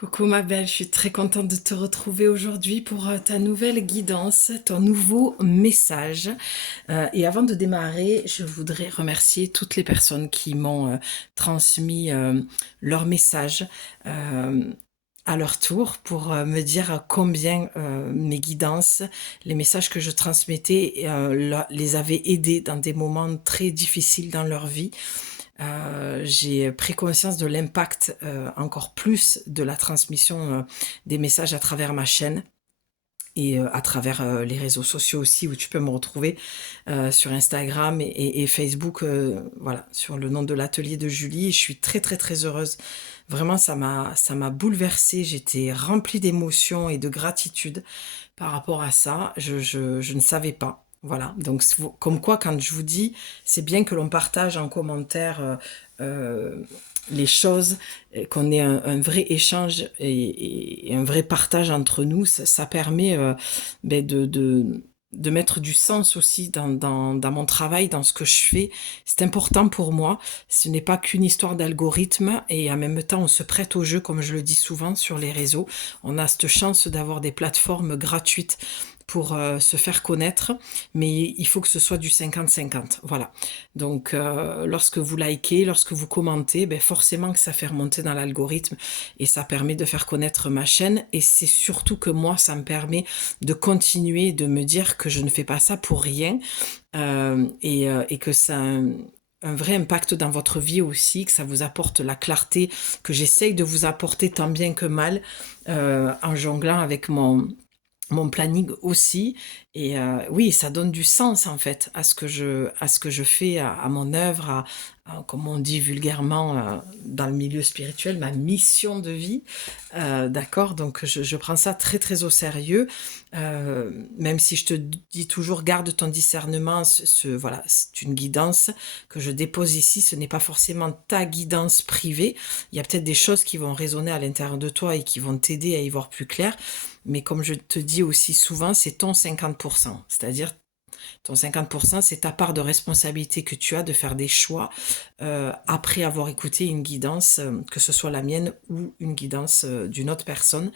Coucou ma belle, je suis très contente de te retrouver aujourd'hui pour ta nouvelle guidance, ton nouveau message. Et avant de démarrer, je voudrais remercier toutes les personnes qui m'ont transmis leur message euh, à leur tour pour me dire combien mes guidances, les messages que je transmettais, les avaient aidés dans des moments très difficiles dans leur vie. J'ai pris conscience de l'impact encore plus de la transmission des messages à travers ma chaîne et à travers les réseaux sociaux aussi où tu peux me retrouver sur Instagram et Facebook, voilà, sur le nom de l'atelier de Julie. Et je suis très très très heureuse. Vraiment, ça m'a bouleversée. J'étais remplie d'émotions et de gratitude par rapport à ça. Je ne savais pas. Voilà, donc comme quoi quand je vous dis, c'est bien que l'on partage en commentaire euh, les choses, qu'on ait un vrai échange et un vrai partage entre nous, ça permet ben, de mettre du sens aussi dans mon travail, dans ce que je fais. C'est important pour moi. Ce n'est pas qu'une histoire d'algorithme et en même temps, on se prête au jeu, comme je le dis souvent sur les réseaux. On a cette chance d'avoir des plateformes gratuites pour se faire connaître, mais il faut que ce soit du 50-50. Voilà. Donc, lorsque vous likez, lorsque vous commentez, ben forcément que ça fait remonter dans l'algorithme et ça permet de faire connaître ma chaîne. Et c'est surtout que moi, ça me permet de continuer, de me dire que je ne fais pas ça pour rien et que ça a un vrai impact dans votre vie aussi, que ça vous apporte la clarté que j'essaye de vous apporter tant bien que mal en jonglant avec mon planning aussi. Et oui, ça donne du sens en fait à ce que je fais, à mon œuvre, comme on dit vulgairement dans le milieu spirituel, ma mission de vie. D'accord, donc je prends ça très très au sérieux. Même si je te dis toujours, garde ton discernement, voilà, c'est une guidance que je dépose ici. Ce n'est pas forcément ta guidance privée. Il y a peut-être des choses qui vont résonner à l'intérieur de toi et qui vont t'aider à y voir plus clair. Mais comme je te dis aussi souvent, c'est ton 50%. C'est-à-dire, ton 50%, c'est ta part de responsabilité que tu as de faire des choix après avoir écouté une guidance, que ce soit la mienne ou une guidance d'une autre personne.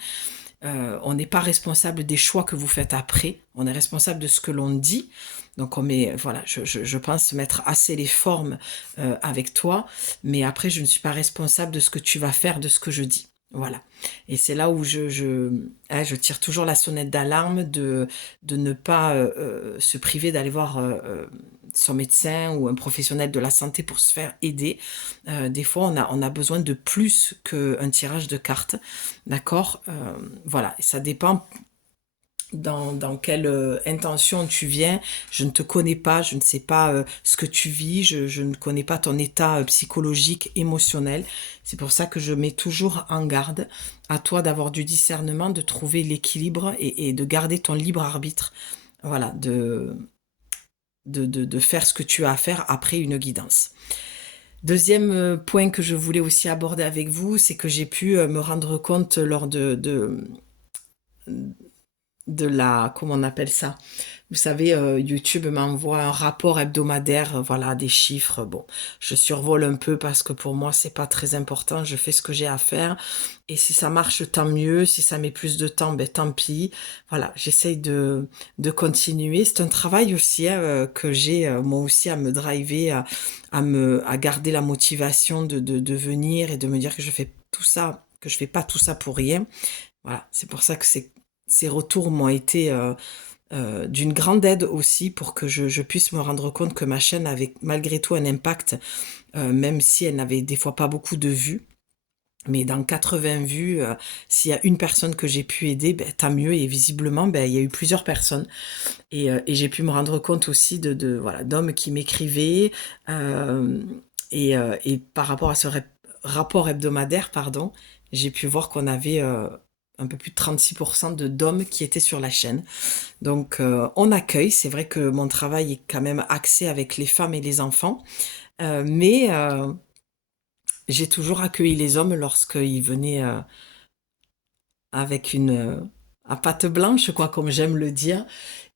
On n'est pas responsable des choix que vous faites après, on est responsable de ce que l'on dit. Donc on met, voilà, je pense mettre assez les formes avec toi, mais après je ne suis pas responsable de ce que tu vas faire, de ce que je dis. Voilà. Et c'est là où je tire toujours la sonnette d'alarme de ne pas se priver d'aller voir son médecin ou un professionnel de la santé pour se faire aider. Des fois, on a besoin de plus qu'un tirage de cartes. D'accord. Voilà, et ça dépend dans quelle intention tu viens. Je ne te connais pas, je ne sais pas ce que tu vis, je ne connais pas ton état psychologique, émotionnel. C'est pour ça que je mets toujours en garde à toi d'avoir du discernement, de trouver l'équilibre et de garder ton libre arbitre. Voilà, de faire ce que tu as à faire après une guidance. Deuxième point que je voulais aussi aborder avec vous, c'est que j'ai pu me rendre compte lors de la, comment on appelle ça? Vous savez, YouTube m'envoie un rapport hebdomadaire, voilà, des chiffres. Bon, je survole un peu parce que pour moi, c'est pas très important. Je fais ce que j'ai à faire. Et si ça marche, tant mieux. Si ça met plus de temps, ben tant pis. Voilà, j'essaye de continuer. C'est un travail aussi hein, que j'ai moi aussi à me driver, à garder la motivation de venir et de me dire que je fais tout ça, que je fais pas tout ça pour rien. Voilà, c'est pour ça que ces retours m'ont été d'une grande aide aussi pour que je puisse me rendre compte que ma chaîne avait malgré tout un impact, même si elle n'avait des fois pas beaucoup de vues. Mais dans 80 vues, s'il y a une personne que j'ai pu aider, ben, tant mieux. Et visiblement, ben, il y a eu plusieurs personnes. Et j'ai pu me rendre compte aussi voilà, d'hommes qui m'écrivaient. Et par rapport à ce rapport hebdomadaire, pardon, j'ai pu voir qu'on avait un peu plus de 36% d'hommes qui étaient sur la chaîne. Donc, on accueille. C'est vrai que mon travail est quand même axé avec les femmes et les enfants. Mais j'ai toujours accueilli les hommes lorsqu'ils venaient avec à patte blanche, quoi, comme j'aime le dire.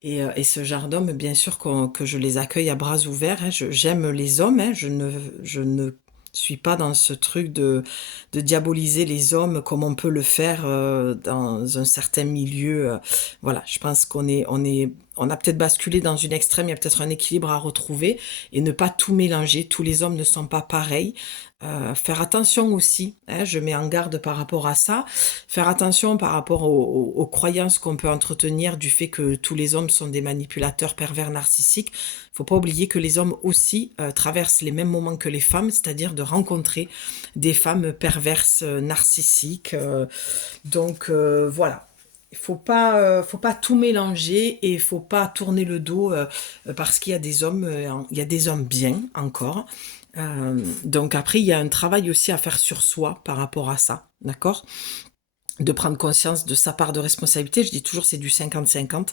Et ce genre d'hommes, bien sûr que je les accueille à bras ouverts. Hein. J'aime les hommes. Hein. Je ne suis pas dans ce truc de diaboliser les hommes comme on peut le faire dans un certain milieu. Voilà, je pense on a peut-être basculé dans une extrême, il y a peut-être un équilibre à retrouver et ne pas tout mélanger. Tous les hommes ne sont pas pareils. Faire attention aussi, hein, je mets en garde par rapport à ça, faire attention par rapport aux croyances qu'on peut entretenir du fait que tous les hommes sont des manipulateurs pervers narcissiques. Faut pas oublier que les hommes aussi traversent les mêmes moments que les femmes, c'est-à-dire de rencontrer des femmes perverses narcissiques. Voilà. Faut pas tout mélanger et il faut pas tourner le dos parce qu'il y a des hommes, il y a des hommes bien encore. Donc après, il y a un travail aussi à faire sur soi par rapport à ça, d'accord? De prendre conscience de sa part de responsabilité. Je dis toujours c'est du 50-50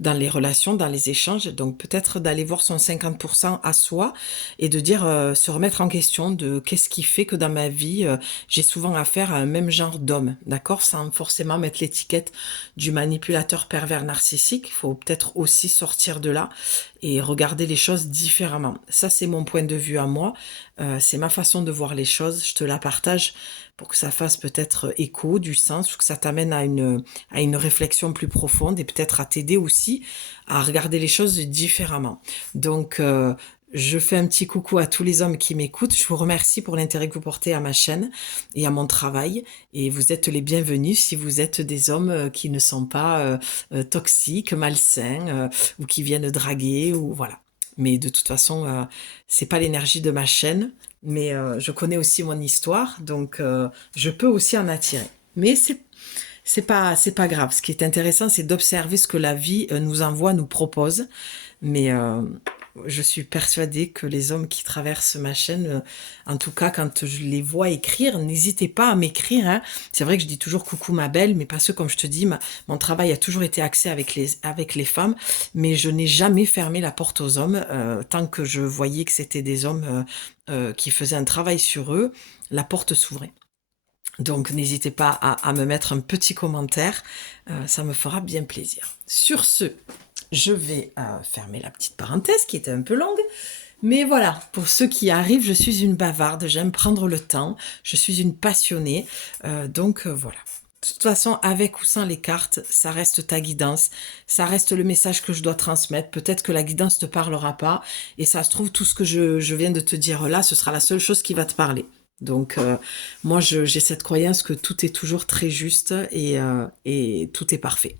dans les relations, dans les échanges. Donc peut-être d'aller voir son 50% à soi et de dire, se remettre en question de qu'est-ce qui fait que dans ma vie, j'ai souvent affaire à un même genre d'homme, d'accord? Sans forcément mettre l'étiquette du manipulateur pervers narcissique. Il faut peut-être aussi sortir de là et regarder les choses différemment. Ça, c'est mon point de vue à moi. C'est ma façon de voir les choses. Je te la partage pour que ça fasse peut-être écho, du sens, ou que ça t'amène à une réflexion plus profonde et peut-être à t'aider aussi à regarder les choses différemment. Donc, je fais un petit coucou à tous les hommes qui m'écoutent. Je vous remercie pour l'intérêt que vous portez à ma chaîne et à mon travail. Et vous êtes les bienvenus si vous êtes des hommes qui ne sont pas toxiques, malsains, ou qui viennent draguer, ou voilà. Mais de toute façon, c'est pas l'énergie de ma chaîne, mais je connais aussi mon histoire, donc je peux aussi en attirer. Mais c'est pas grave. Ce qui est intéressant, c'est d'observer ce que la vie nous envoie, nous propose. Mais je suis persuadée que les hommes qui traversent ma chaîne, en tout cas quand je les vois écrire, n'hésitez pas à m'écrire. Hein. C'est vrai que je dis toujours coucou ma belle, mais parce que comme je te dis, mon travail a toujours été axé avec les femmes, mais je n'ai jamais fermé la porte aux hommes tant que je voyais que c'était des hommes qui faisaient un travail sur eux, la porte s'ouvrait. Donc n'hésitez pas à me mettre un petit commentaire, ça me fera bien plaisir. Sur ce, je vais fermer la petite parenthèse qui était un peu longue. Mais voilà, pour ceux qui arrivent, je suis une bavarde, j'aime prendre le temps, je suis une passionnée, donc voilà. De toute façon, avec ou sans les cartes, ça reste ta guidance, ça reste le message que je dois transmettre. Peut-être que la guidance te parlera pas, et ça se trouve, tout ce que je viens de te dire là, ce sera la seule chose qui va te parler. Donc moi, j'ai cette croyance que tout est toujours très juste et tout est parfait.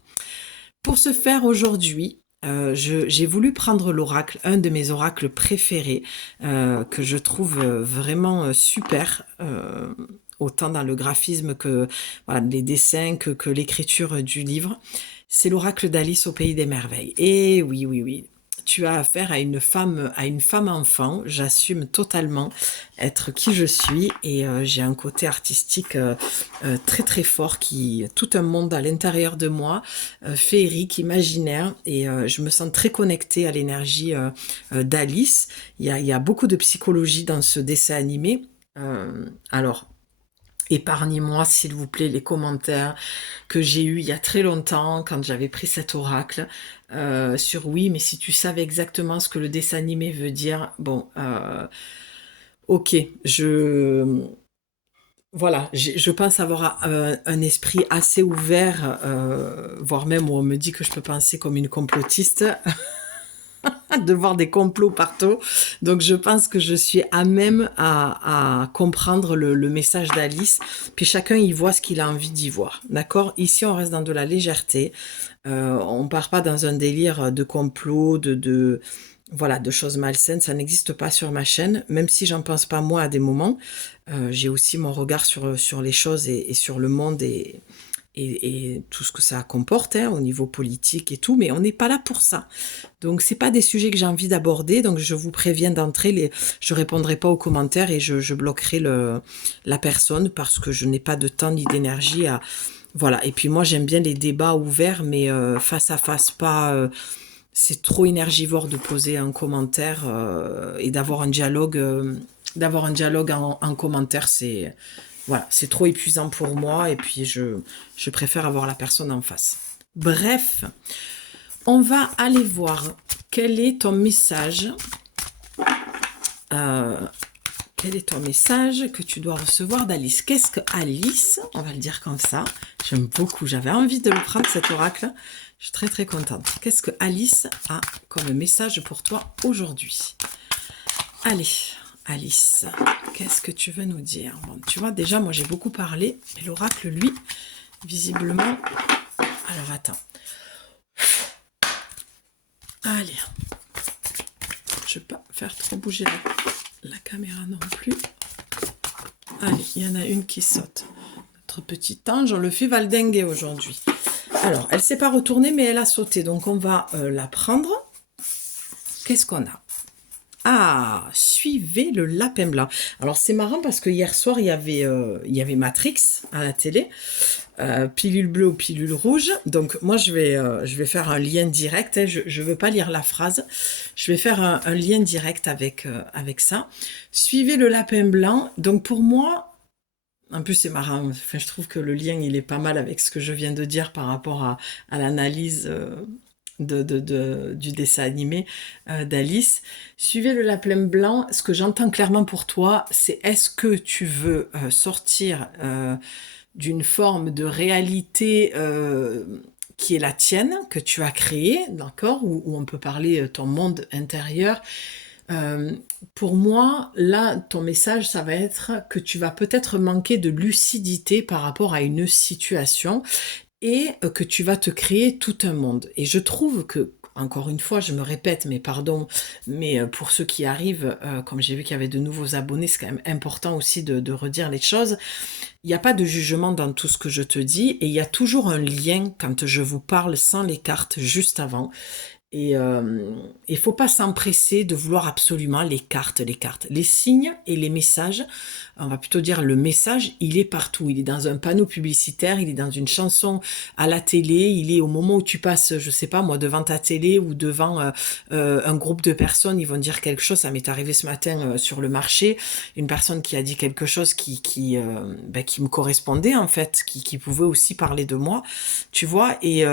Pour ce faire aujourd'hui, j'ai voulu prendre l'oracle, un de mes oracles préférés, que je trouve vraiment super, autant dans le graphisme que voilà, les dessins, que l'écriture du livre. C'est l'oracle d'Alice au Pays des Merveilles. Et oui, oui, oui. Tu as affaire à une femme enfant. J'assume totalement être qui je suis et j'ai un côté artistique très très fort tout un monde à l'intérieur de moi, féerique, imaginaire et je me sens très connectée à l'énergie d'Alice. Il y a beaucoup de psychologie dans ce dessin animé. Alors, épargnez-moi, s'il vous plaît, les commentaires que j'ai eus il y a très longtemps, quand j'avais pris cet oracle, sur oui, mais si tu savais exactement ce que le dessin animé veut dire, bon, ok, voilà, je pense avoir un esprit assez ouvert, voire même où on me dit que je peux penser comme une complotiste, de voir des complots partout. Donc je pense que je suis à même à comprendre le message d'Alice. Puis chacun y voit ce qu'il a envie d'y voir. D'accord? Ici, on reste dans de la légèreté. On part pas dans un délire de complot, voilà, de choses malsaines. Ça n'existe pas sur ma chaîne, même si j'en pense pas moi à des moments. J'ai aussi mon regard sur les choses et sur le monde et tout ce que ça comporte hein, au niveau politique et tout, mais on n'est pas là pour ça. Donc c'est pas des sujets que j'ai envie d'aborder, donc je vous préviens d'entrée, je répondrai pas aux commentaires et je bloquerai la personne parce que je n'ai pas de temps ni d'énergie à... Voilà, et puis moi j'aime bien les débats ouverts, mais face à face, pas... c'est trop énergivore de poser un commentaire et d'avoir un dialogue en commentaire, c'est... Voilà, c'est trop épuisant pour moi et puis je préfère avoir la personne en face. Bref, on va aller voir quel est ton message quel est ton message que tu dois recevoir d'Alice? Qu'est-ce que Alice, on va le dire comme ça, j'aime beaucoup, j'avais envie de le prendre cet oracle, je suis très très contente. Qu'est-ce que Alice a comme message pour toi aujourd'hui? Allez, Alice, qu'est-ce que tu veux nous dire? Bon, tu vois, déjà, moi j'ai beaucoup parlé, et l'oracle, lui, visiblement... Alors, attends. Allez. Je ne vais pas faire trop bouger la caméra non plus. Allez, il y en a une qui saute. Notre petit ange, on le fait valdinguer aujourd'hui. Alors, elle ne s'est pas retournée, mais elle a sauté. Donc, on va la prendre. Qu'est-ce qu'on a? Ah, suivez le lapin blanc. Alors, c'est marrant parce que hier soir, il y avait Matrix à la télé. Pilule bleue ou pilule rouge. Donc, moi, je vais faire un lien direct. Hein. Je ne veux pas lire la phrase. Je vais faire un lien direct avec ça. Suivez le lapin blanc. Donc, pour moi, en plus, c'est marrant. Enfin, je trouve que le lien, il est pas mal avec ce que je viens de dire par rapport à l'analyse du dessin animé d'Alice. Suivez le lapin blanc. Ce que j'entends clairement pour toi, c'est est-ce que tu veux sortir d'une forme de réalité qui est la tienne, que tu as créée, d'accord, où on peut parler ton monde intérieur. Pour moi, là, ton message, ça va être que tu vas peut-être manquer de lucidité par rapport à une situation et que tu vas te créer tout un monde. Et je trouve que, encore une fois, je me répète, mais pardon, mais pour ceux qui arrivent, comme j'ai vu qu'il y avait de nouveaux abonnés, c'est quand même important aussi de redire les choses. Il n'y a pas de jugement dans tout ce que je te dis et il y a toujours un lien quand je vous parle sans les cartes juste avant. Et il faut pas s'empresser de vouloir absolument les cartes. Les signes et les messages, on va plutôt dire le message, il est partout. Il est dans un panneau publicitaire, il est dans une chanson à la télé, il est au moment où tu passes, je sais pas moi, devant ta télé ou devant un groupe de personnes, ils vont dire quelque chose. Ça m'est arrivé ce matin sur le marché, une personne qui a dit quelque chose qui me correspondait en fait, qui pouvait aussi parler de moi, tu vois, et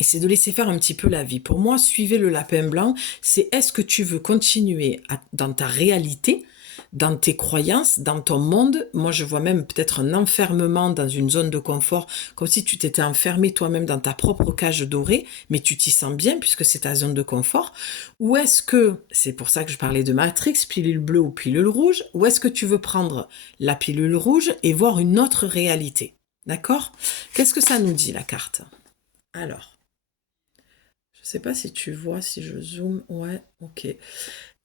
c'est de laisser faire un petit peu la vie. Pour moi, suivez le lapin blanc, c'est est-ce que tu veux continuer dans ta réalité, dans tes croyances, dans ton monde. Moi, je vois même peut-être un enfermement dans une zone de confort, comme si tu t'étais enfermé toi-même dans ta propre cage dorée, mais tu t'y sens bien puisque c'est ta zone de confort. Ou est-ce que, c'est pour ça que je parlais de Matrix, pilule bleue ou pilule rouge, ou est-ce que tu veux prendre la pilule rouge et voir une autre réalité? D'accord? Qu'est-ce que ça nous dit, la carte? Alors. Je sais pas si tu vois, si je zoome. Ouais, ok.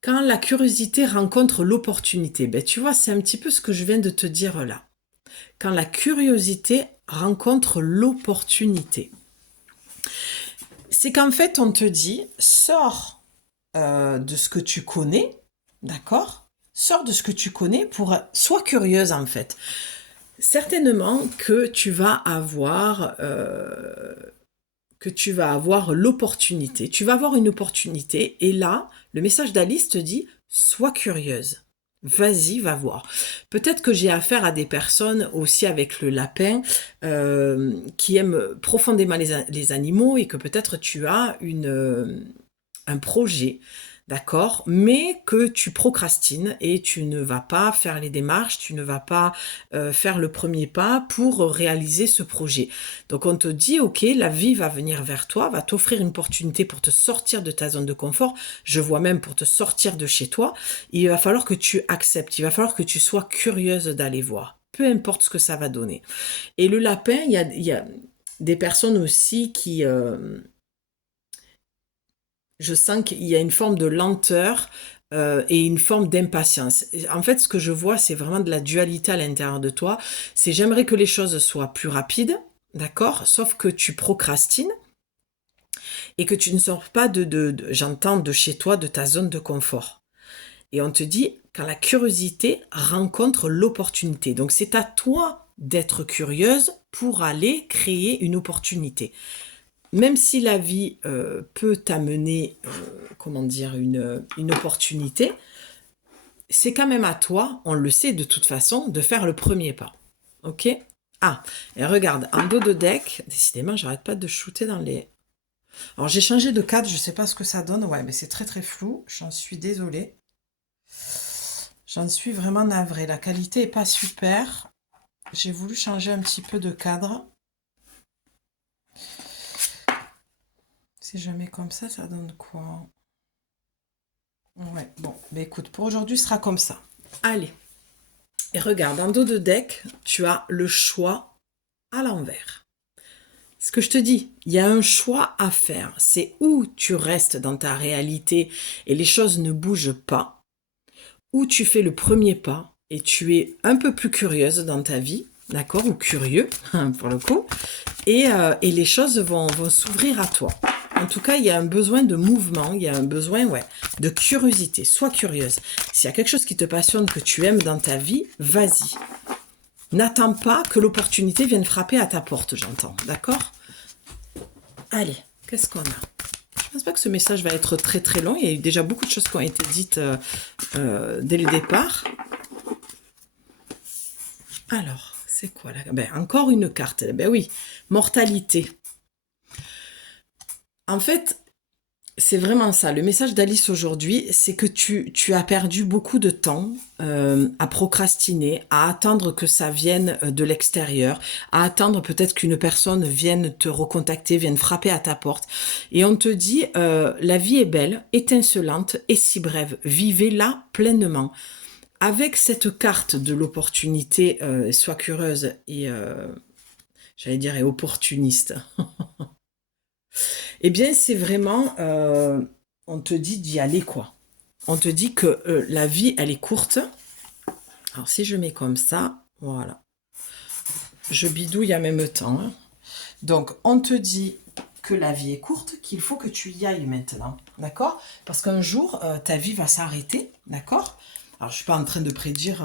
Quand la curiosité rencontre l'opportunité, ben tu vois, c'est un petit peu ce que je viens de te dire là. Quand la curiosité rencontre l'opportunité, c'est qu'en fait, on te dit, sors de ce que tu connais, d'accord? Sors de ce que tu connais pour... Sois curieuse, en fait. Certainement que tu vas avoir... l'opportunité. Tu vas avoir une opportunité et là, le message d'Alice te dit « Sois curieuse ». Vas-y, va voir. Peut-être que j'ai affaire à des personnes aussi avec le lapin qui aiment profondément les animaux et que peut-être tu as un projet, d'accord, mais que tu procrastines et tu ne vas pas faire les démarches, tu ne vas pas faire le premier pas pour réaliser ce projet. Donc on te dit, ok, la vie va venir vers toi, va t'offrir une opportunité pour te sortir de ta zone de confort, je vois même pour te sortir de chez toi, il va falloir que tu acceptes, il va falloir que tu sois curieuse d'aller voir, peu importe ce que ça va donner. Et le lapin, il y a des personnes aussi qui... je sens qu'il y a une forme de lenteur et une forme d'impatience. En fait, ce que je vois, c'est vraiment de la dualité à l'intérieur de toi. C'est j'aimerais que les choses soient plus rapides, d'accord? Sauf que tu procrastines et que tu ne sors pas j'entends, de chez toi, de ta zone de confort. Et on te dit, quand la curiosité rencontre l'opportunité. Donc, c'est à toi d'être curieuse pour aller créer une opportunité. Même si la vie peut t'amener, comment dire, une opportunité, c'est quand même à toi, on le sait de toute façon, de faire le premier pas. Ok? Ah, et regarde, en dos de deck, décidément, j'arrête pas de shooter dans les... Alors, j'ai changé de cadre, je sais pas ce que ça donne. Ouais, mais c'est très très flou, j'en suis désolée. J'en suis vraiment navrée. La qualité est pas super. J'ai voulu changer un petit peu de cadre. Si je mets comme ça donne quoi? Ouais, bon, bah écoute, pour aujourd'hui, ce sera comme ça. Allez. Et regarde, en dos de deck, tu as le choix à l'envers. Ce que je te dis, il y a un choix à faire. C'est où tu restes dans ta réalité et les choses ne bougent pas, ou tu fais le premier pas et tu es un peu plus curieuse dans ta vie, d'accord, ou curieux, pour le coup, et les choses vont s'ouvrir à toi. En tout cas, il y a un besoin de mouvement, il y a un besoin, ouais, de curiosité. Sois curieuse. S'il y a quelque chose qui te passionne, que tu aimes dans ta vie, vas-y. N'attends pas que l'opportunité vienne frapper à ta porte, j'entends, d'accord? Allez, qu'est-ce qu'on a? Je pense pas que ce message va être très très long. Il y a eu déjà beaucoup de choses qui ont été dites dès le départ. Alors, c'est quoi là? Ben, encore une carte. Ben oui, mortalité. En fait, c'est vraiment ça. Le message d'Alice aujourd'hui, c'est que tu as perdu beaucoup de temps à procrastiner, à attendre que ça vienne de l'extérieur, à attendre peut-être qu'une personne vienne te recontacter, vienne frapper à ta porte. Et on te dit, la vie est belle, étincelante et si brève. Vivez-la pleinement. Avec cette carte de l'opportunité, sois curieuse et, j'allais dire, et opportuniste. Eh bien, c'est vraiment, on te dit d'y aller, quoi. On te dit que la vie, elle est courte. Alors, si je mets comme ça, voilà. Je bidouille en même temps. Hein. Donc, on te dit que la vie est courte, qu'il faut que tu y ailles maintenant. D'accord? Parce qu'un jour, ta vie va s'arrêter. D'accord? Alors, je ne suis pas en train de prédire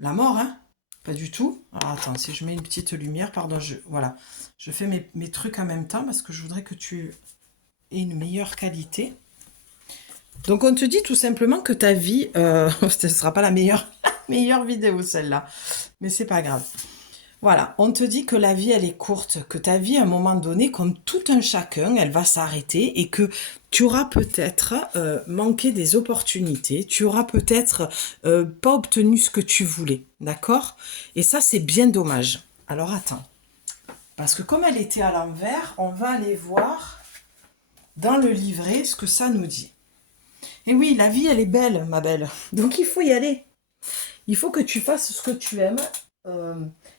la mort, hein? Pas du tout. Alors, attends, si je mets une petite lumière, pardon, voilà. Je fais mes trucs en même temps parce que je voudrais que tu aies une meilleure qualité. Donc, on te dit tout simplement que ta vie, ce ne sera pas la meilleure vidéo, celle-là. Mais c'est pas grave. Voilà, on te dit que la vie, elle est courte, que ta vie, à un moment donné, comme tout un chacun, elle va s'arrêter et que tu auras peut-être manqué des opportunités, tu auras peut-être pas obtenu ce que tu voulais, d'accord? Et ça, c'est bien dommage. Alors, attends, parce que comme elle était à l'envers, on va aller voir dans le livret ce que ça nous dit. Et oui, la vie, elle est belle, ma belle. Donc, il faut y aller. Il faut que tu fasses ce que tu aimes.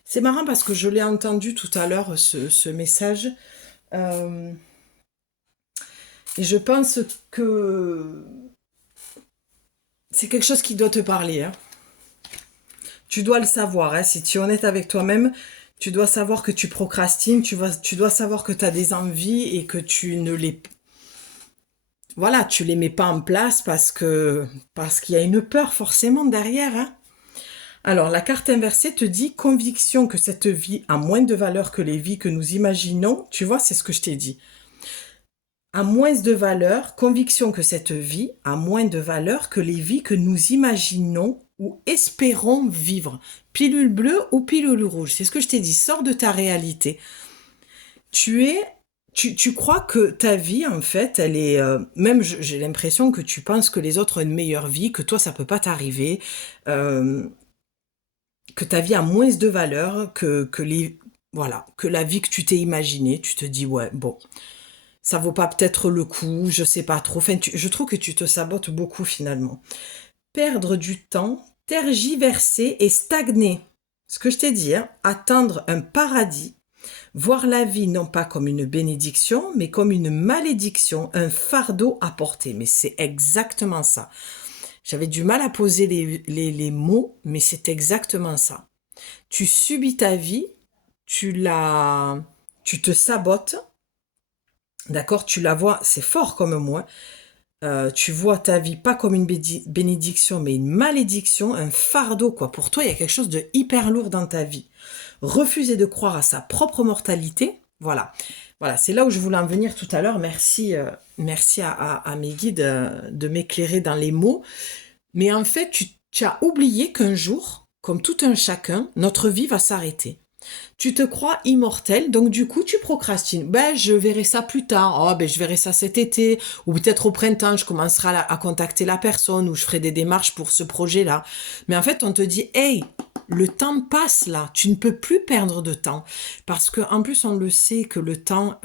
C'est marrant parce que je l'ai entendu tout à l'heure, ce message. Et je pense que c'est quelque chose qui doit te parler. Hein. Tu dois le savoir. Hein. Si tu es honnête avec toi-même, tu dois savoir que tu procrastines. Tu dois savoir que tu as des envies et que tu ne les... Voilà, tu les mets pas en place parce qu'il y a une peur forcément derrière. Hein. Alors, la carte inversée te dit conviction que cette vie a moins de valeur que les vies que nous imaginons. Tu vois, c'est ce que je t'ai dit. A moins de valeur, conviction que cette vie a moins de valeur que les vies que nous imaginons ou espérons vivre. Pilule bleue ou pilule rouge. C'est ce que je t'ai dit. Sors de ta réalité. Tu crois que ta vie, en fait, elle est... même j'ai l'impression que tu penses que les autres ont une meilleure vie, que toi, ça peut pas t'arriver. Que ta vie a moins de valeur voilà, que la vie que tu t'es imaginée. Tu te dis, ouais, bon, ça vaut pas peut-être le coup, je sais pas trop. Enfin, je trouve que tu te sabotes beaucoup finalement. Perdre du temps, tergiverser et stagner. Ce que je t'ai dit, hein, atteindre un paradis, voir la vie non pas comme une bénédiction, mais comme une malédiction, un fardeau à porter. Mais c'est exactement ça. J'avais du mal à poser les mots, mais c'est exactement ça. Tu subis ta vie, tu te sabotes, d'accord? Tu la vois, c'est fort comme moi. Tu vois ta vie pas comme une bénédiction, mais une malédiction, un fardeau, quoi. Pour toi, il y a quelque chose de hyper lourd dans ta vie. Refuser de croire à sa propre mortalité, voilà. Voilà, c'est là où je voulais en venir tout à l'heure. Merci, merci à mes guides de m'éclairer dans les mots. Mais en fait, tu as oublié qu'un jour, comme tout un chacun, notre vie va s'arrêter. Tu te crois immortel, donc du coup, tu procrastines. Ben, je verrai ça plus tard. Oh, ben, je verrai ça cet été. Ou peut-être au printemps, je commencerai à contacter la personne ou je ferai des démarches pour ce projet-là. Mais en fait, on te dit, hey, le temps passe là. Tu ne peux plus perdre de temps. Parce que en plus, on le sait que le temps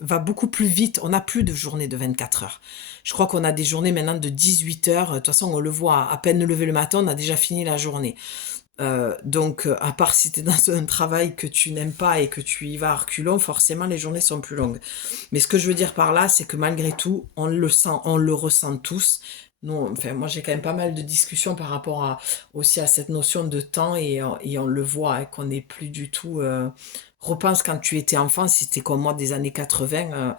va beaucoup plus vite. On n'a plus de journée de 24 heures. Je crois qu'on a des journées maintenant de 18 heures. De toute façon, on le voit. À peine levé le matin, on a déjà fini la journée. Donc, à part si tu es dans un travail que tu n'aimes pas et que tu y vas à reculons, forcément les journées sont plus longues. Mais ce que je veux dire par là, c'est que malgré tout, on le sent, on le ressent tous. Non, enfin, moi j'ai quand même pas mal de discussions par rapport aussi à cette notion de temps et on le voit, hein, qu'on n'est plus du tout. Repense quand tu étais enfant, si t'es comme moi des années 80,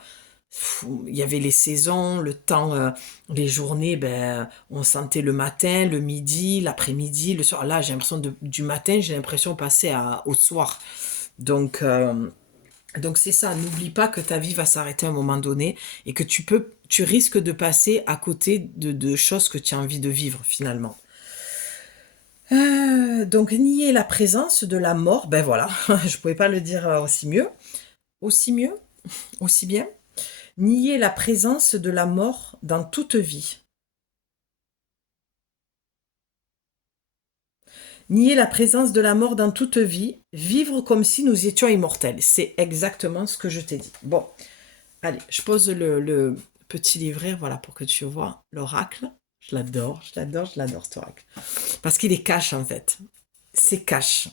il y avait les saisons, le temps, les journées, ben, on sentait le matin, le midi, l'après-midi, le soir. Là, j'ai l'impression du matin, j'ai l'impression passer au soir. Donc, donc c'est ça. N'oublie pas que ta vie va s'arrêter à un moment donné et que tu risques de passer à côté de choses que tu as envie de vivre finalement. Donc nier la présence de la mort, ben voilà, je pouvais pas le dire aussi mieux, aussi bien. Nier la présence de la mort dans toute vie. Nier la présence de la mort dans toute vie, vivre comme si nous étions immortels. C'est exactement ce que je t'ai dit. Bon, allez, je pose le petit livret, voilà, pour que tu vois l'oracle. Je l'adore, je l'adore, je l'adore, cet oracle. Parce qu'il est cash, en fait. C'est cash.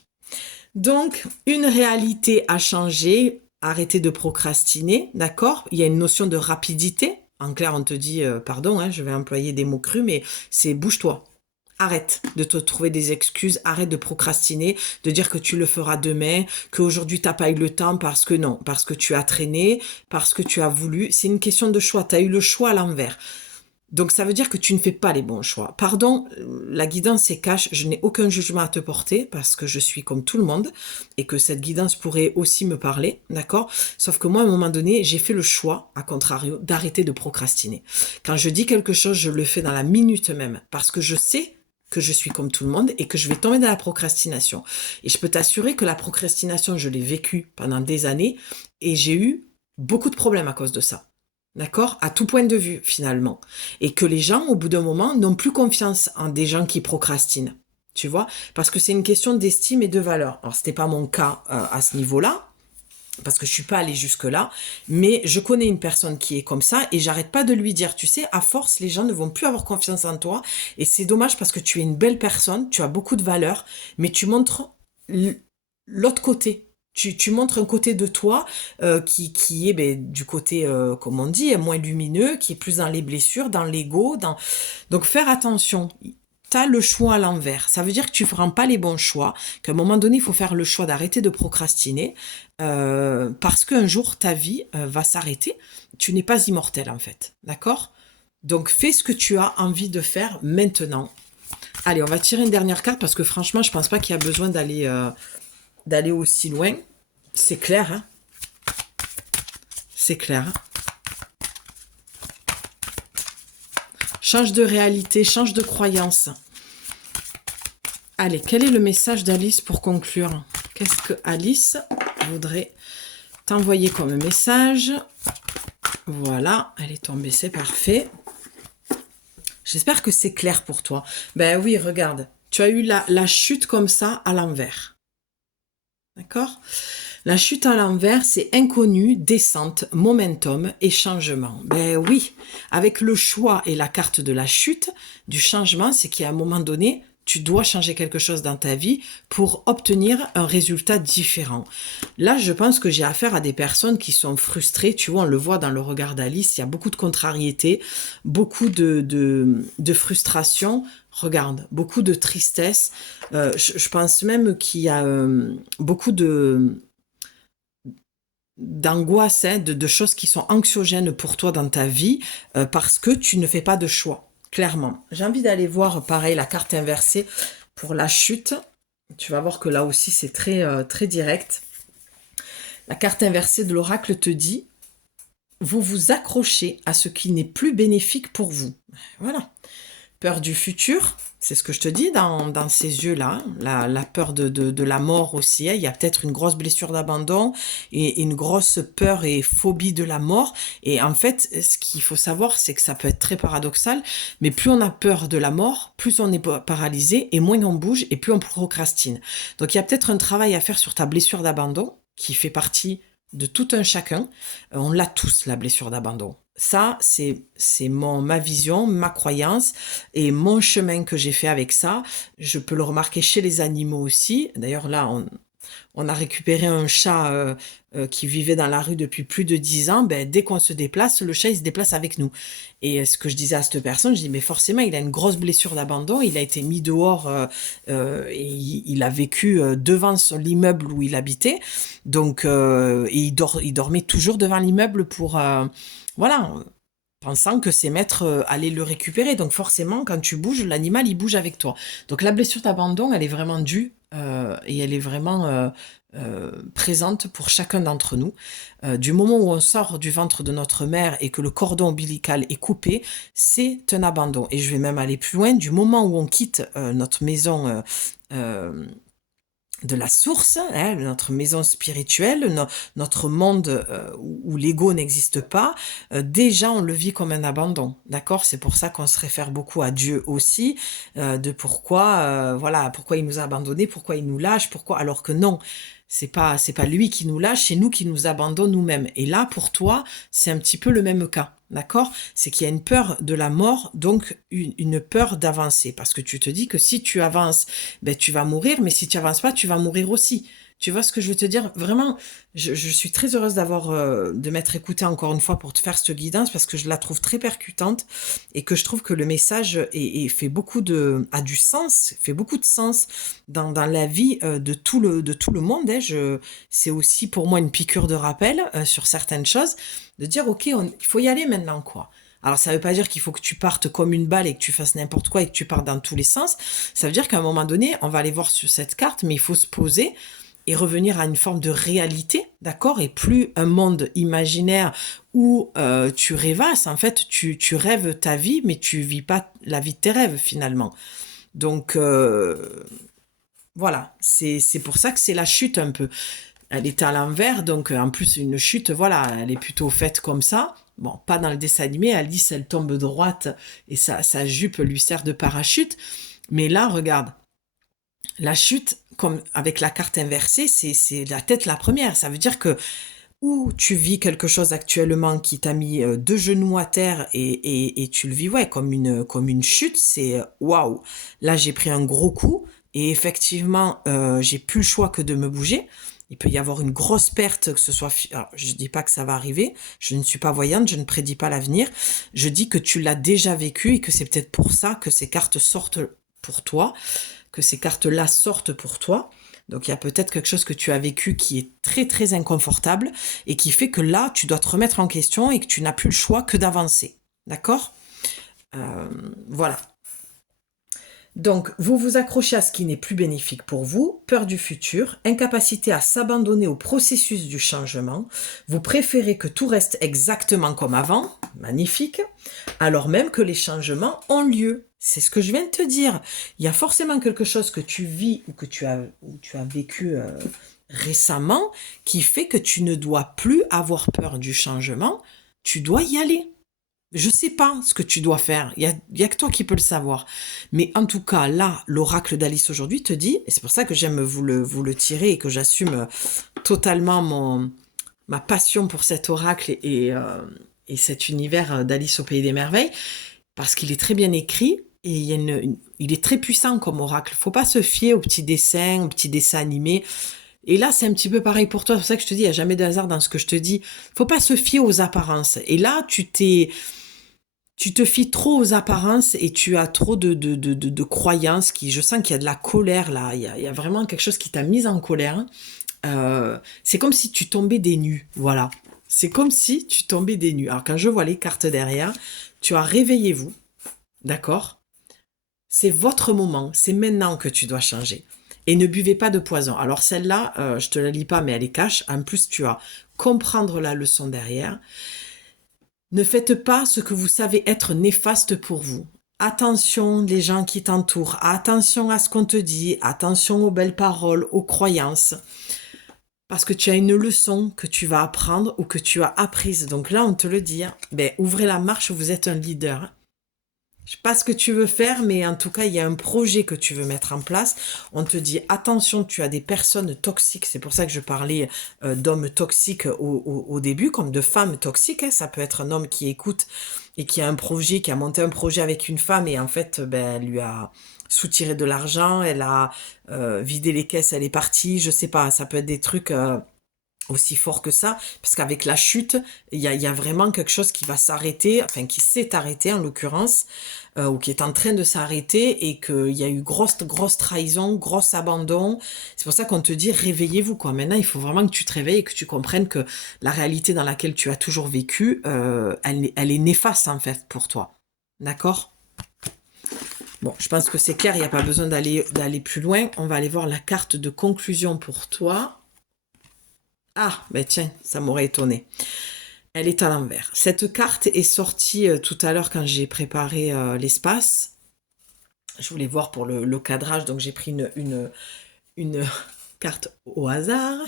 Donc, une réalité a changé. Arrêtez de procrastiner, d'accord? Il y a une notion de rapidité. En clair, on te dit, pardon, hein, je vais employer des mots crus, mais c'est bouge-toi. Arrête de te trouver des excuses, arrête de procrastiner, de dire que tu le feras demain, qu'aujourd'hui t'as pas eu le temps parce que non, parce que tu as traîné, parce que tu as voulu. C'est une question de choix, tu as eu le choix à l'envers. Donc ça veut dire que tu ne fais pas les bons choix. Pardon, la guidance est cash, je n'ai aucun jugement à te porter parce que je suis comme tout le monde et que cette guidance pourrait aussi me parler, d'accord? Sauf que moi, à un moment donné, j'ai fait le choix, à contrario, d'arrêter de procrastiner. Quand je dis quelque chose, je le fais dans la minute même parce que je sais que je suis comme tout le monde et que je vais tomber dans la procrastination. Et je peux t'assurer que la procrastination, je l'ai vécue pendant des années et j'ai eu beaucoup de problèmes à cause de ça. D'accord? À tout point de vue, finalement. Et que les gens, au bout d'un moment, n'ont plus confiance en des gens qui procrastinent. Tu vois? Parce que c'est une question d'estime et de valeur. Alors, c'était pas mon cas à ce niveau-là, parce que je suis pas allée jusque-là, mais je connais une personne qui est comme ça et j'arrête pas de lui dire, tu sais, à force, les gens ne vont plus avoir confiance en toi et c'est dommage parce que tu es une belle personne, tu as beaucoup de valeur, mais tu montres l'autre côté. Tu montres un côté de toi qui est du côté, comme on dit, moins lumineux, qui est plus dans les blessures, dans l'ego. Donc faire attention. Tu as le choix à l'envers. Ça veut dire que tu ne prends pas les bons choix, qu'à un moment donné, il faut faire le choix d'arrêter de procrastiner parce qu'un jour, ta vie va s'arrêter. Tu n'es pas immortel, en fait. D'accord? Donc fais ce que tu as envie de faire maintenant. Allez, on va tirer une dernière carte parce que franchement, je pense pas qu'il y a besoin d'aller aussi loin. C'est clair, hein? C'est clair. Hein? Change de réalité, change de croyance. Allez, quel est le message d'Alice pour conclure? Qu'est-ce que Alice voudrait t'envoyer comme message? Voilà, elle est tombée, c'est parfait. J'espère que c'est clair pour toi. Ben oui, regarde, tu as eu la chute comme ça à l'envers. D'accord? La chute à l'envers, c'est inconnu, descente, momentum et changement. Ben oui, avec le choix et la carte de la chute, du changement, c'est qu'à un moment donné, tu dois changer quelque chose dans ta vie pour obtenir un résultat différent. Là, je pense que j'ai affaire à des personnes qui sont frustrées. Tu vois, on le voit dans le regard d'Alice, il y a beaucoup de contrariété, beaucoup de frustration. Regarde, beaucoup de tristesse. Je pense même qu'il y a beaucoup d'angoisse, hein, de choses qui sont anxiogènes pour toi dans ta vie parce que tu ne fais pas de choix, clairement. J'ai envie d'aller voir, pareil, la carte inversée pour la chute. Tu vas voir que là aussi, c'est très direct. La carte inversée de l'oracle te dit « Vous vous accrochez à ce qui n'est plus bénéfique pour vous. » Voilà. Peur du futur. C'est ce que je te dis dans ces yeux-là, la peur de la mort aussi, hein. Il y a peut-être une grosse blessure d'abandon et une grosse peur et phobie de la mort. Et en fait, ce qu'il faut savoir, c'est que ça peut être très paradoxal, mais plus on a peur de la mort, plus on est paralysé et moins on bouge et plus on procrastine. Donc il y a peut-être un travail à faire sur ta blessure d'abandon qui fait partie de tout un chacun. On l'a tous, la blessure d'abandon. Ça, c'est ma vision, ma croyance et mon chemin que j'ai fait avec ça. Je peux le remarquer chez les animaux aussi. D'ailleurs, là, on a récupéré un chat qui vivait dans la rue depuis plus de 10 ans. Ben, dès qu'on se déplace, le chat, il se déplace avec nous. Et ce que je disais à cette personne, je dis, mais forcément, il a une grosse blessure d'abandon. Il a été mis dehors et il a vécu devant l'immeuble où il habitait. Donc, et il dormait toujours devant l'immeuble pour... voilà, pensant que ses maîtres allaient le récupérer. Donc forcément, quand tu bouges, l'animal, il bouge avec toi. Donc la blessure d'abandon, elle est vraiment due et elle est vraiment présente pour chacun d'entre nous. Du moment où on sort du ventre de notre mère et que le cordon ombilical est coupé, c'est un abandon. Et je vais même aller plus loin, du moment où on quitte notre maison de la source, hein, notre maison spirituelle, notre monde où l'ego n'existe pas, déjà on le vit comme un abandon, d'accord? C'est pour ça qu'on se réfère beaucoup à Dieu aussi, de pourquoi, voilà, pourquoi il nous a abandonnés, pourquoi il nous lâche, pourquoi, alors que non, c'est pas lui qui nous lâche, c'est nous qui nous abandonnons nous-mêmes. Et là, pour toi, c'est un petit peu le même cas. D'accord? C'est qu'il y a une peur de la mort, donc une peur d'avancer. Parce que tu te dis que si tu avances, ben, tu vas mourir, mais si tu avances pas, tu vas mourir aussi. Tu vois ce que je veux te dire? Vraiment, je suis très heureuse de m'être écoutée encore une fois pour te faire cette guidance parce que je la trouve très percutante et que je trouve que le message fait a du sens, fait beaucoup de sens dans la vie de tout le monde. Hein. C'est aussi pour moi une piqûre de rappel sur certaines choses, de dire ok, il faut y aller maintenant, quoi. Alors, ça veut pas dire qu'il faut que tu partes comme une balle et que tu fasses n'importe quoi et que tu partes dans tous les sens. Ça veut dire qu'à un moment donné, on va aller voir sur cette carte, mais il faut se poser et revenir à une forme de réalité, d'accord? Et plus un monde imaginaire où tu rêvasses. En fait, tu rêves ta vie, mais tu vis pas la vie de tes rêves, finalement. Donc, voilà. C'est pour ça que c'est la chute un peu. Elle est à l'envers, donc en plus une chute, voilà, elle est plutôt faite comme ça. Bon, pas dans le dessin animé, Alice, elle tombe droite et sa jupe lui sert de parachute. Mais là, regarde, la chute, comme avec la carte inversée, c'est la tête la première. Ça veut dire que ou tu vis quelque chose actuellement qui t'a mis deux genoux à terre et tu le vis ouais, comme une chute, c'est waouh. Là, j'ai pris un gros coup et effectivement, j'ai plus le choix que de me bouger. Il peut y avoir une grosse perte, que ce soit... Alors, je dis pas que ça va arriver, je ne suis pas voyante, je ne prédis pas l'avenir. Je dis que tu l'as déjà vécu et que c'est peut-être pour ça que ces cartes sortent pour toi, que ces cartes-là sortent pour toi. Donc il y a peut-être quelque chose que tu as vécu qui est très très inconfortable et qui fait que là, tu dois te remettre en question et que tu n'as plus le choix que d'avancer. D'accord? Voilà. Donc, vous vous accrochez à ce qui n'est plus bénéfique pour vous, peur du futur, incapacité à s'abandonner au processus du changement, vous préférez que tout reste exactement comme avant, magnifique, alors même que les changements ont lieu. C'est ce que je viens de te dire. Il y a forcément quelque chose que tu vis ou que tu as vécu récemment qui fait que tu ne dois plus avoir peur du changement, tu dois y aller. Je sais pas ce que tu dois faire. Il y a que toi qui peux le savoir. Mais en tout cas, là, l'oracle d'Alice aujourd'hui te dit, et c'est pour ça que j'aime vous le tirer et que j'assume totalement ma passion pour cet oracle et cet univers d'Alice au Pays des Merveilles, parce qu'il est très bien écrit et il est très puissant comme oracle. Faut pas se fier aux petits dessins animés. Et là, c'est un petit peu pareil pour toi. C'est pour ça que je te dis, il n'y a jamais de hasard dans ce que je te dis. Faut pas se fier aux apparences. Et là, tu te fies trop aux apparences et tu as trop de croyances je sens qu'il y a de la colère là, il y a vraiment quelque chose qui t'a mise en colère. C'est comme si tu tombais des nues, voilà. C'est comme si tu tombais des nues. Alors quand je vois les cartes derrière, tu as réveillez-vous, d'accord? C'est votre moment, c'est maintenant que tu dois changer. Et ne buvez pas de poison. Alors celle-là, je te la lis pas, mais elle est cash. En plus, tu as comprendre la leçon derrière. Ne faites pas ce que vous savez être néfaste pour vous. attention les gens qui t'entourent, attention à ce qu'on te dit, attention aux belles paroles, aux croyances. Parce que tu as une leçon que tu vas apprendre ou que tu as apprise. Donc là, on te le dit, hein, ben, ouvrez la marche, vous êtes un leader. Je sais pas ce que tu veux faire, mais en tout cas, il y a un projet que tu veux mettre en place. On te dit, attention, tu as des personnes toxiques. C'est pour ça que je parlais d'hommes toxiques au début, comme de femmes toxiques, hein. Ça peut être un homme qui écoute et qui a un projet, qui a monté un projet avec une femme et en fait, ben, elle lui a soutiré de l'argent, elle a vidé les caisses, elle est partie. Je sais pas, ça peut être des trucs aussi forts que ça, parce qu'avec la chute, il y a vraiment quelque chose qui va s'arrêter, enfin qui s'est arrêté en l'occurrence, ou qui est en train de s'arrêter, et qu'il y a eu grosse trahison, gros abandon. C'est pour ça qu'on te dit réveillez-vous, quoi. Maintenant, il faut vraiment que tu te réveilles et que tu comprennes que la réalité dans laquelle tu as toujours vécu, elle est néfaste en fait pour toi. D'accord? Bon, je pense que c'est clair, il n'y a pas besoin d'aller plus loin. On va aller voir la carte de conclusion pour toi. Ah, ben tiens, ça m'aurait étonné. Elle est à l'envers. Cette carte est sortie tout à l'heure quand j'ai préparé l'espace. Je voulais voir pour le cadrage, donc j'ai pris une carte au hasard.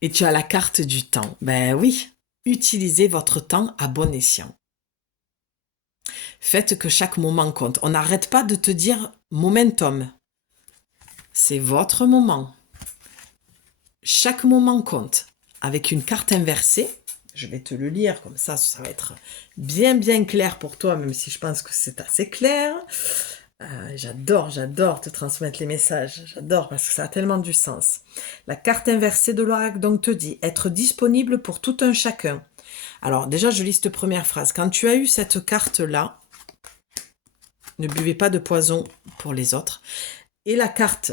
Et tu as la carte du temps. Ben oui, utilisez votre temps à bon escient. Faites que chaque moment compte. On n'arrête pas de te dire momentum. C'est votre moment. Chaque moment compte. Avec une carte inversée, je vais te le lire, comme ça va être bien clair pour toi, même si je pense que c'est assez clair. J'adore te transmettre les messages. J'adore parce que ça a tellement du sens. La carte inversée de l'oracle donc te dit être disponible pour tout un chacun. Alors déjà, je lis cette première phrase. Quand tu as eu cette carte-là, ne buvez pas de poison pour les autres. Et la carte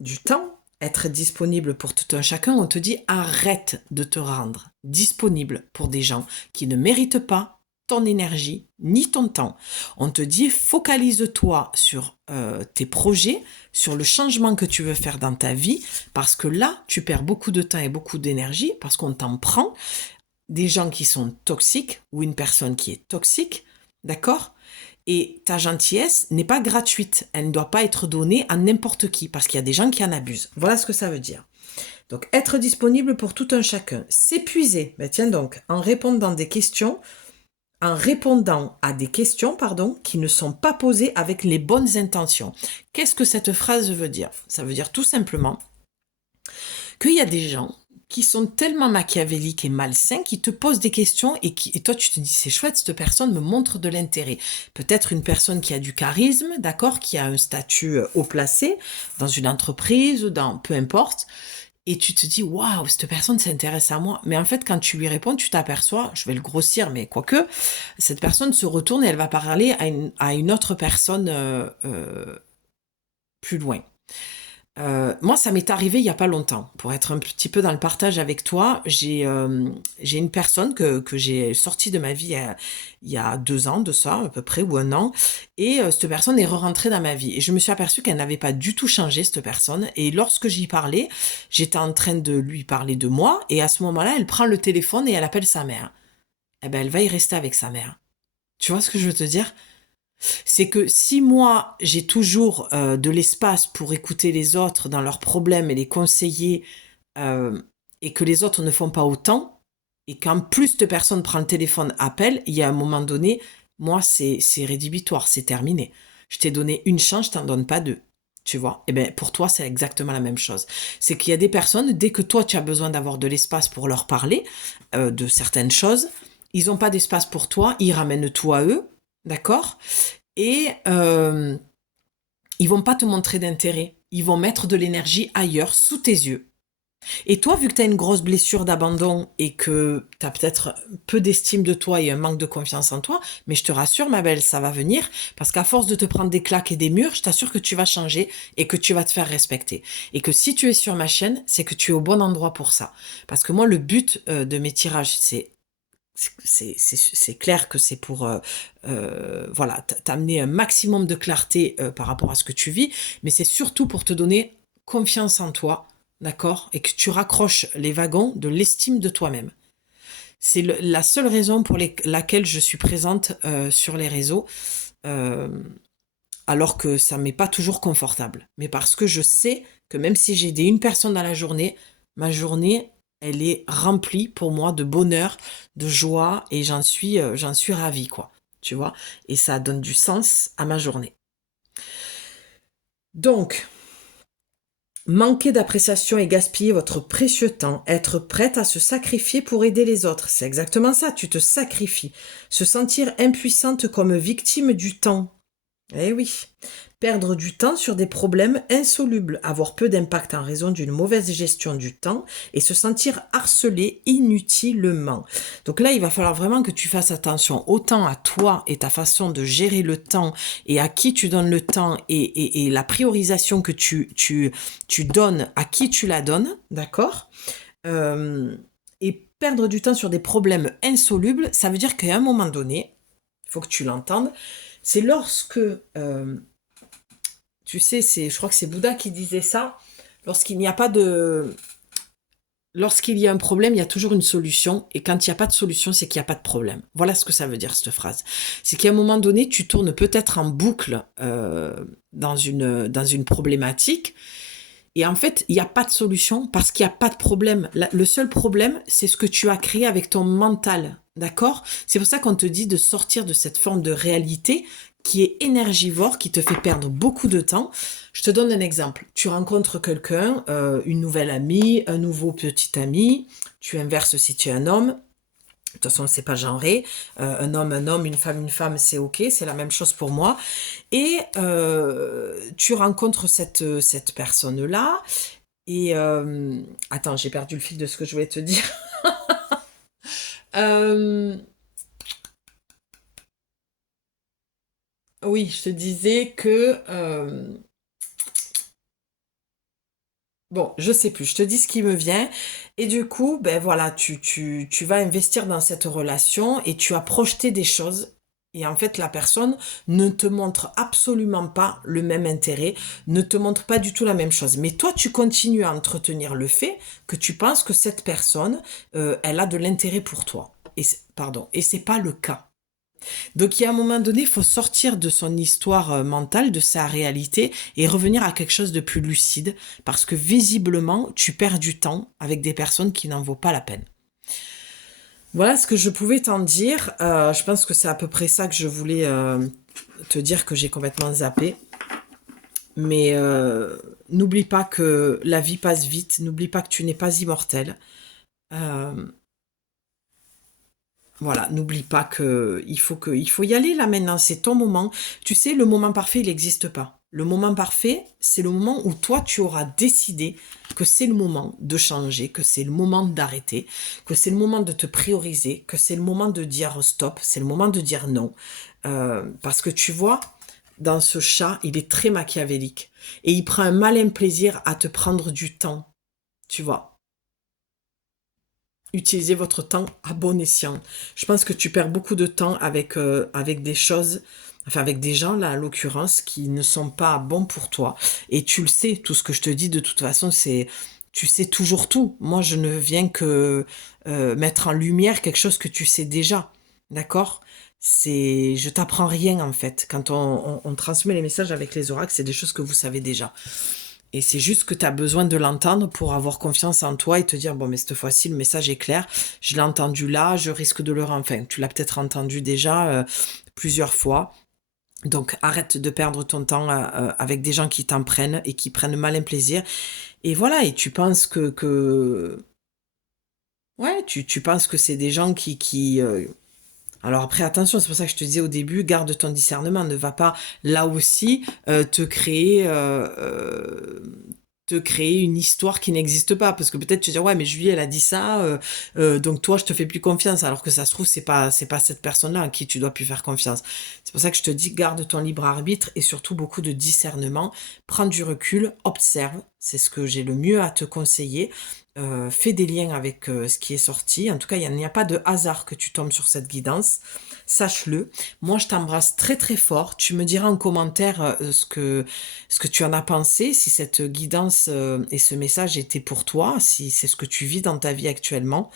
du temps, être disponible pour tout un chacun, on te dit arrête de te rendre disponible pour des gens qui ne méritent pas ton énergie ni ton temps. On te dit focalise-toi sur tes projets, sur le changement que tu veux faire dans ta vie, parce que là, tu perds beaucoup de temps et beaucoup d'énergie, parce qu'on t'en prend des gens qui sont toxiques ou une personne qui est toxique, d'accord ? Et ta gentillesse n'est pas gratuite. Elle ne doit pas être donnée à n'importe qui, parce qu'il y a des gens qui en abusent. Voilà ce que ça veut dire. Donc, être disponible pour tout un chacun. S'épuiser. Ben tiens donc, en répondant à des questions, qui ne sont pas posées avec les bonnes intentions. Qu'est-ce que cette phrase veut dire? Ça veut dire tout simplement qu'il y a des gens qui sont tellement machiavéliques et malsains, qui te posent des questions et toi tu te dis c'est chouette, cette personne me montre de l'intérêt. Peut-être une personne qui a du charisme, d'accord, qui a un statut haut placé dans une entreprise ou peu importe, et tu te dis waouh, cette personne s'intéresse à moi. Mais en fait, quand tu lui réponds, tu t'aperçois, je vais le grossir, mais quoique, cette personne se retourne et elle va parler à une autre personne plus loin. Moi, ça m'est arrivé il y a pas longtemps. Pour être un petit peu dans le partage avec toi, j'ai une personne que j'ai sortie de ma vie il y a 2 ans de ça, à peu près, ou 1 an, et cette personne est re-rentrée dans ma vie. Et je me suis aperçue qu'elle n'avait pas du tout changé, cette personne. Et lorsque j'y parlais, j'étais en train de lui parler de moi, et à ce moment-là, elle prend le téléphone et elle appelle sa mère. Eh ben, elle va y rester avec sa mère. Tu vois ce que je veux te dire? C'est que si moi, j'ai toujours de l'espace pour écouter les autres dans leurs problèmes et les conseiller, et que les autres ne font pas autant, et qu'en plus de personnes prend le téléphone, appelle, il y a un moment donné, moi, c'est rédhibitoire, c'est terminé. Je t'ai donné une chance, je t'en donne pas 2. Tu vois? Eh bien, pour toi, c'est exactement la même chose. C'est qu'il y a des personnes, dès que toi, tu as besoin d'avoir de l'espace pour leur parler de certaines choses, ils n'ont pas d'espace pour toi, ils ramènent tout à eux, d'accord? Et ils vont pas te montrer d'intérêt. Ils vont mettre de l'énergie ailleurs, sous tes yeux. Et toi, vu que tu as une grosse blessure d'abandon et que tu as peut-être peu d'estime de toi et un manque de confiance en toi, mais je te rassure, ma belle, ça va venir, parce qu'à force de te prendre des claques et des murs, je t'assure que tu vas changer et que tu vas te faire respecter. Et que si tu es sur ma chaîne, c'est que tu es au bon endroit pour ça. Parce que moi, le but de mes tirages, c'est clair que c'est pour voilà, t'amener un maximum de clarté par rapport à ce que tu vis, mais c'est surtout pour te donner confiance en toi, d'accord? Et que tu raccroches les wagons de l'estime de toi-même. C'est la seule raison pour laquelle je suis présente sur les réseaux, euh, alors que ça m'est pas toujours confortable. Mais parce que je sais que même si j'ai aidé une personne dans la journée, ma journée, elle est remplie pour moi de bonheur, de joie, et j'en suis ravie, quoi. Tu vois? Et ça donne du sens à ma journée. Donc, manquer d'appréciation et gaspiller votre précieux temps, être prête à se sacrifier pour aider les autres. C'est exactement ça, tu te sacrifies. Se sentir impuissante comme victime du temps. Eh oui. Perdre du temps sur des problèmes insolubles, avoir peu d'impact en raison d'une mauvaise gestion du temps et se sentir harcelé inutilement. Donc là, il va falloir vraiment que tu fasses attention autant à toi et ta façon de gérer le temps et à qui tu donnes le temps et la priorisation que tu donnes, à qui tu la donnes, d'accord. Et perdre du temps sur des problèmes insolubles, ça veut dire qu'à un moment donné, il faut que tu l'entendes, c'est lorsque... tu sais, je crois que c'est Bouddha qui disait ça. Lorsqu'il n'y a pas de, lorsqu'il y a un problème, il y a toujours une solution. Et quand il n'y a pas de solution, c'est qu'il n'y a pas de problème. Voilà ce que ça veut dire, cette phrase. C'est qu'à un moment donné, tu tournes peut-être en boucle dans une problématique. Et en fait, il n'y a pas de solution parce qu'il n'y a pas de problème. Le seul problème, c'est ce que tu as créé avec ton mental. D'accord? C'est pour ça qu'on te dit de sortir de cette forme de réalité qui est énergivore, qui te fait perdre beaucoup de temps. Je te donne un exemple. Tu rencontres quelqu'un, une nouvelle amie, un nouveau petit ami. Tu inverses si tu es un homme. De toute façon, c'est pas genré. Un homme, une femme, c'est ok. C'est la même chose pour moi. Et tu rencontres cette personne-là. Et attends, j'ai perdu le fil de ce que je voulais te dire. Oui, je te disais que... bon, je sais plus, je te dis ce qui me vient. Et du coup, ben voilà, tu vas investir dans cette relation et tu as projeté des choses. Et en fait, la personne ne te montre absolument pas le même intérêt, ne te montre pas du tout la même chose. Mais toi, tu continues à entretenir le fait que tu penses que cette personne, elle a de l'intérêt pour toi. Pardon, et c'est pas le cas. Donc, il y a un moment donné, il faut sortir de son histoire mentale, de sa réalité, et revenir à quelque chose de plus lucide, parce que visiblement, tu perds du temps avec des personnes qui n'en vaut pas la peine. Voilà ce que je pouvais t'en dire. Je pense que c'est à peu près ça que je voulais te dire, que j'ai complètement zappé. Mais n'oublie pas que la vie passe vite, n'oublie pas que tu n'es pas immortel. Euh, Voilà, n'oublie pas que il faut y aller là maintenant, c'est ton moment. Tu sais, le moment parfait, il n'existe pas. Le moment parfait, c'est le moment où toi, tu auras décidé que c'est le moment de changer, que c'est le moment d'arrêter, que c'est le moment de te prioriser, que c'est le moment de dire stop, c'est le moment de dire non. Parce que tu vois, dans ce chat, il est très machiavélique. Et il prend un malin plaisir à te prendre du temps, tu vois. Utilisez votre temps à bon escient. Je pense que tu perds beaucoup de temps avec des choses, enfin avec des gens là, en l'occurrence, qui ne sont pas bons pour toi. Et tu le sais, tout ce que je te dis, de toute façon, c'est, tu sais toujours tout. Moi, je ne viens que mettre en lumière quelque chose que tu sais déjà. D'accord? Je t'apprends rien en fait. Quand on transmet les messages avec les oracles, c'est des choses que vous savez déjà. Et c'est juste que tu as besoin de l'entendre pour avoir confiance en toi et te dire, bon, mais cette fois-ci, le message est clair, je l'ai entendu là, je risque de le... Enfin, tu l'as peut-être entendu déjà plusieurs fois. Donc, arrête de perdre ton temps avec des gens qui t'en prennent et qui prennent malin plaisir. Et voilà, et tu penses que... Ouais, tu penses que c'est des gens qui alors après, attention, c'est pour ça que je te disais au début, garde ton discernement, ne va pas là aussi te créer une histoire qui n'existe pas, parce que peut-être tu dis ouais mais Julie elle a dit ça, donc toi je te fais plus confiance, alors que ça se trouve c'est pas cette personne-là à qui tu dois plus faire confiance. C'est pour ça que je te dis garde ton libre arbitre et surtout beaucoup de discernement, prends du recul, observe, C'est ce que j'ai le mieux à te conseiller. Fais des liens avec, ce qui est sorti. En tout cas, il n'y a pas de hasard que tu tombes sur cette guidance, sache-le. Moi, je t'embrasse très, très fort. Tu me diras en commentaire, ce que tu en as pensé, si cette guidance, et ce message était pour toi, si c'est ce que tu vis dans ta vie actuellement,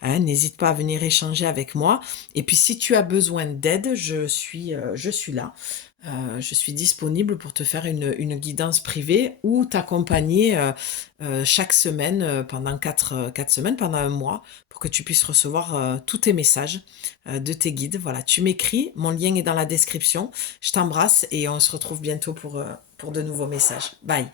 hein. N'hésite pas à venir échanger avec moi et puis si tu as besoin d'aide, je suis là. Je suis disponible pour te faire une guidance privée ou t'accompagner, chaque semaine, pendant 4 semaines, pendant un mois, pour que tu puisses recevoir, tous tes messages, de tes guides. Voilà, tu m'écris, mon lien est dans la description. Je t'embrasse et on se retrouve bientôt pour de nouveaux messages. Bye.